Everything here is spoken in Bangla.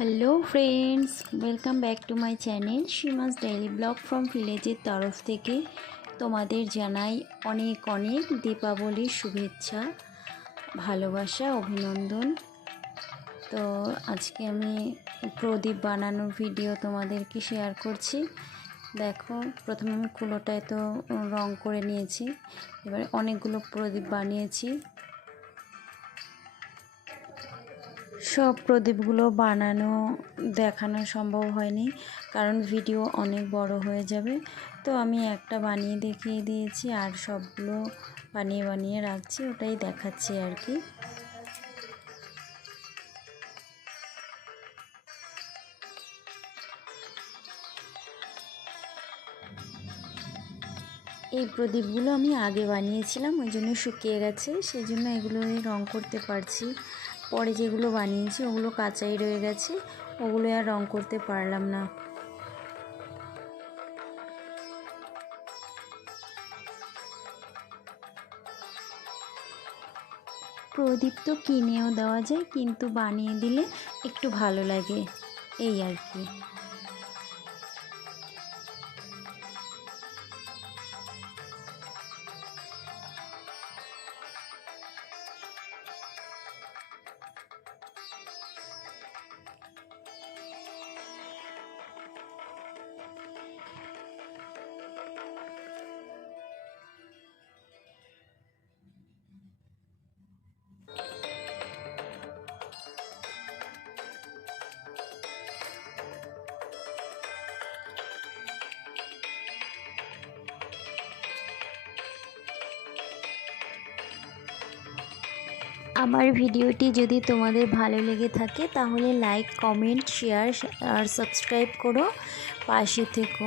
Hello friends, welcome back to my channel Seema's daily blog from ভিলেজের তরফ থেকে তোমাদের জানাই অনেক অনেক দীপাবলির শুভেচ্ছা, ভালোবাসা, অভিনন্দন। তো আজকে আমি প্রদীপ বানানোর ভিডিও তোমাদেরকে শেয়ার করছি। দেখো, প্রথমে আমি কুলোটায় তো রং করে নিয়েছি, এবারে অনেকগুলো প্রদীপ বানিয়েছি। সব প্রদীপগুলো বানানো দেখানো সম্ভব হয়নি, কারণ ভিডিও অনেক বড় হয়ে যাবে। তো আমি একটা বানিয়ে দেখিয়ে দিয়েছি, আর সবগুলো বানিয়ে বানিয়ে রাখছি, ওটাই দেখাচ্ছি আর কি। এই প্রদীপগুলো আমি আগে বানিয়েছিলাম, ওই জন্য শুকিয়ে গেছে, সেই জন্য এগুলো রং করতে পারছি। পরে যেগুলো বানিয়েছি ওগুলো কাঁচাই রয়ে গেছে, ওগুলো আর রং করতে পারলাম না। প্রদীপ তো কিনেও দেওয়া যায়, কিন্তু বানিয়ে দিলে একটু ভালো লাগে, এই আর কি। আমার ভিডিওটি যদি তোমাদের ভালো লেগে থাকে তাহলে লাইক, কমেন্ট, শেয়ার আর সাবস্ক্রাইব করো, পাশে থেকো।